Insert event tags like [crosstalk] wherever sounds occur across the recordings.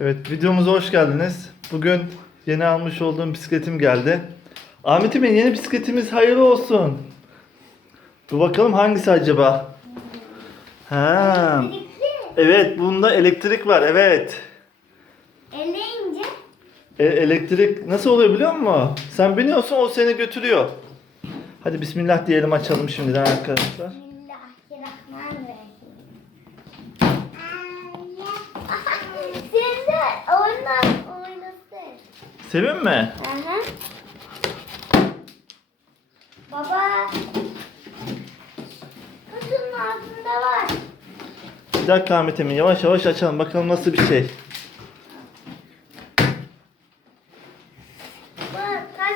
Evet videomuza hoş geldiniz. Bugün yeni almış olduğum bisikletim geldi. Ahmet'im yeni bisikletimiz hayırlı olsun. Dur bakalım hangisi acaba? Ha. Evet bunda elektrik var evet. Elleyince E, elektrik nasıl oluyor biliyor musun? Sen biniyorsun o seni götürüyor. Hadi bismillah diyelim açalım şimdiden arkadaşlar. Oynan oynasın. Sevin mi? Aha. Baba. Kutunun altında var. Bir dakika Ahmet Emin yavaş yavaş açalım bakalım nasıl bir şey.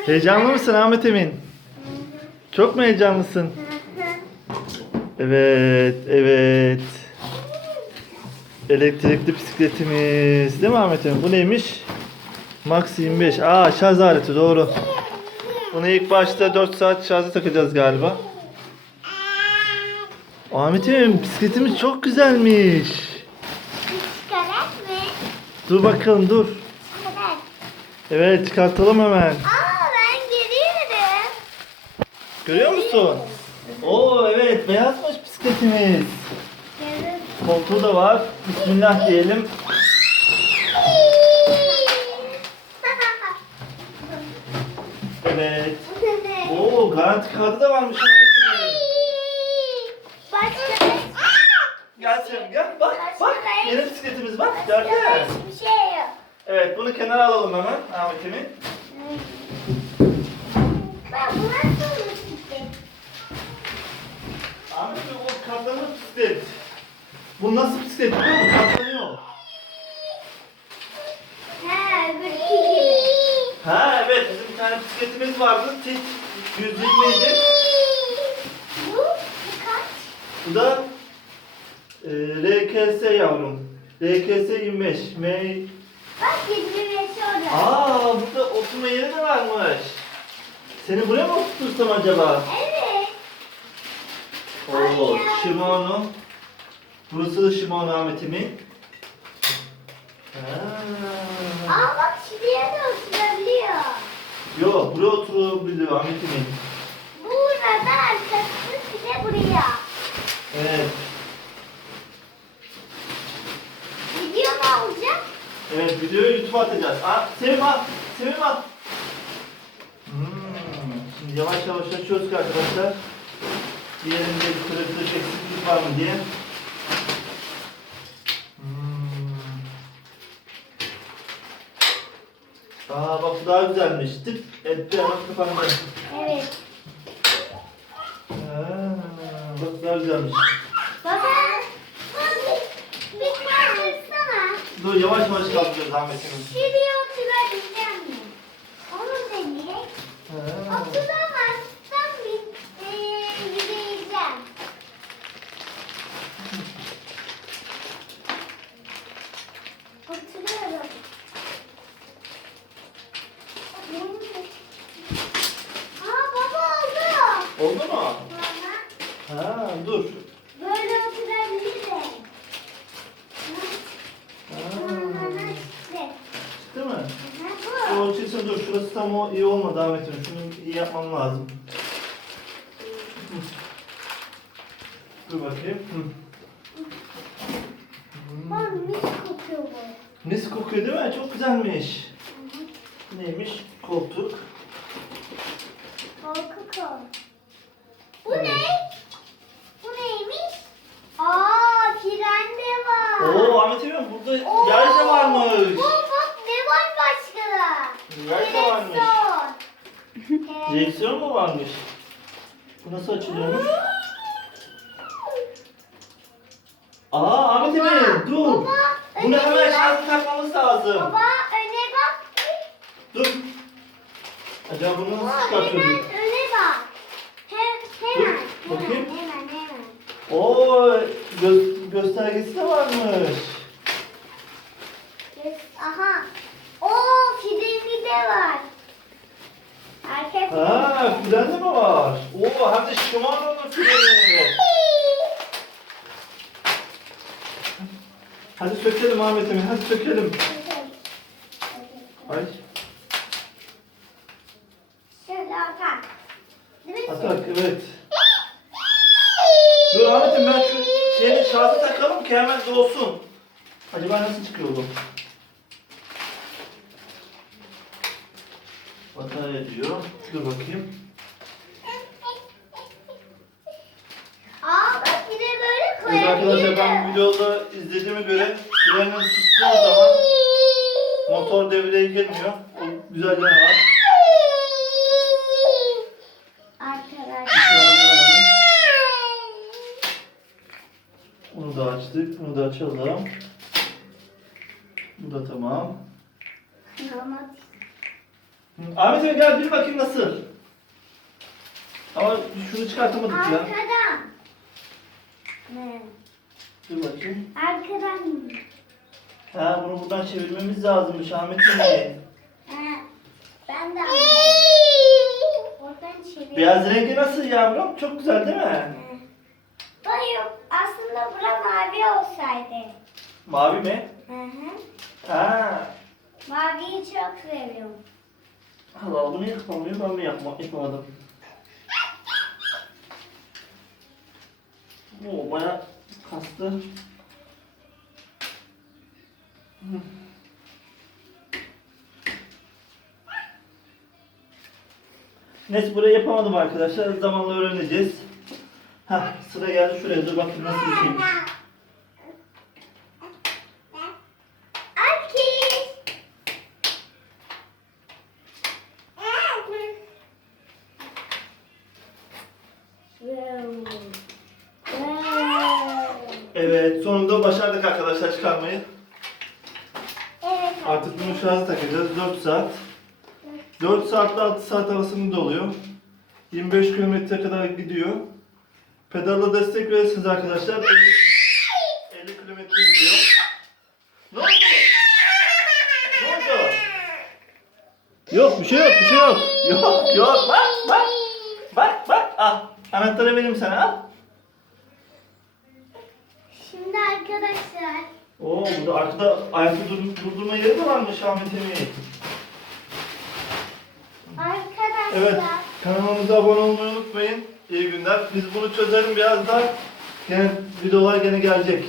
Heyecanlı mısın Ahmet Emin? Çok mu heyecanlısın? Hı hı. Evet, evet. Elektrikli bisikletimiz. Değil mi Ahmet Emin? Bu neymiş? Max 25. Aa şarj aleti doğru. Bunu ilk başta 4 saat şarja takacağız galiba. Ahmet Emin bisikletimiz çok güzelmiş. Çıkarak mı? Dur bakalım dur. Çıkarak. Evet çıkartalım hemen. Aa ben geliyorum. Görüyor musun? Oo evet beyazmış bisikletimiz. Koltuğu da var. Bismillah diyelim. Evet. Oo garanti kartı da varmış. Başka Gel Sevim gel bak bak yeni bisikletimiz bak gördün. Evet bunu kenara alalım hemen Ahmet Emin. Ben bu nasıl bisiklet? Ahmet o katlanır bisiklet. Bu nasıl bisiklet biliyor musun? Katlanıyor. He, gibi. Ha evet bizim bir tane bisikletimiz vardı. Tek 120 idi. Bu, bu kaç? Bu da e, RKS yavrum. RKS 25. M Bak 25 orada. Aa burada oturma yeri de varmış. Seni buraya mı oturtursam acaba? Evet. Oo, Ay ya. Burası Shimano Ahmet'imin. Aa bak şuraya da oturabiliyor. Yo, buraya oturabiliyor Ahmet'imin. Burada arkası bir de buraya. Evet. Video mu olacak? Evet, videoyu YouTube'a atacağız. Aa, Sevim at, Sevim at. Hmm. Şimdi yavaş yavaş açıyoruz ki arkadaşlar. Diğerinde bir kırıklık, eksiklik var mı diye. Hmm. Daha güzelmiş. Tık etti ama kapandı. Evet. Aa, bak daha güzelmiş. Baba. baba, Bir, kaldırsana. Dur yavaş yavaş kaldırıyoruz Ahmet'in. Şuraya oturabileceğim mi? Onu deneyek. Ha. Oturamazsam bir eee yürüyeceğim. Oturuyorum. Aa baba oldu. Oldu mu? Baba Ha dur. böyle oturabilirim. Çıktı mı? Bu. O çıksın dur. Şurası tam o iyi olmadı Ahmet'im. Şunu iyi yapmam lazım. [laughs] Dur bakayım. Hı. Baba mis kokuyor bu. Mis kokuyor değil mi? Çok güzelmiş. Neymiş? Koltuk. Korku kol. Bu ne? Bu neymiş? Aa fren de var. Oo Ahmet'im burada Oo, yer de varmış. Bu bak ne var başka da? Yer de varmış. Direksiyon. Direksiyon mu varmış? Bu nasıl açılıyormuş? Aa Ahmet Emin dur. Baba, Bunu öne hemen bak. şarjı takmamız lazım. Baba öne bak. Dur. Acaba bunu Baba, nasıl çıkartıyoruz? hemen öne bak. He, hemen. Dur, Hemen, bakayım. hemen, hemen. Oo gö- göstergesi de varmış. Yes, Aha. Oo freni de var. Freni. Ha fren de mi var? Oo hem de Shimano'nun freni. Hadi sökelim Ahmet Emin hadi sökelim. Ay. Şöyle atak. Değil mi? Atak evet. Dur Ahmet'im ben şu şeyini şarja takalım ki hemen dolsun. Acaba nasıl çıkıyor bu? Batarya diyor. Dur bakayım. Aa bak bir de böyle Evet arkadaşlar ben koyabilirim. videoda izlediğime göre freni tuttuğum zaman motor devreye girmiyor. O güzel yanı var. Arkadaşlar. Şu an yanamadım. Bunu da açtık. Bunu da açalım. Bu da tamam. Ama Hı, Ahmet Bey gel bir bakayım nasıl. Ama şunu çıkartamadık ya. arkadan. Ne? Dur bakayım. Arkadan. Ha bunu buradan çevirmemiz lazımmış Ahmet Bey. Ha, ben de. Oradan çevir. Beyaz rengi nasıl yavrum? Çok güzel değil mi? Hayır, aslında bura mavi olsaydı. Mavi mi? Hı hı. Ha. Maviyi çok seviyorum. Allah Allah bunu yapamıyor ben mi yapma, yapamadım. Oo baya kastı. Hı. Neyse burayı yapamadım arkadaşlar. Zamanla öğreneceğiz. Hah sıra geldi şuraya dur bakayım nasıl bir şeymiş. Evet sonunda başardık arkadaşlar çıkarmayı. Evet. Artık bunu şarja takacağız 4 saat. 4 saatle 6 saat arasında oluyor. 25 kilometre kadar gidiyor. Pedalla destek verirsiniz arkadaşlar. 50, 50 kilometre gidiyor. Ne oldu? Ne oldu? Yok bir şey yok bir şey yok. Yok yok bak bak. Bak bak ah anahtarı vereyim sana al. Şimdi arkadaşlar Oo burada arkada ayakta dur, durdurma yeri de varmış Ahmet Emin. arkadaşlar Evet, kanalımıza abone olmayı unutmayın. İyi günler. Biz bunu çözelim biraz daha. Gene videolar gene gelecek.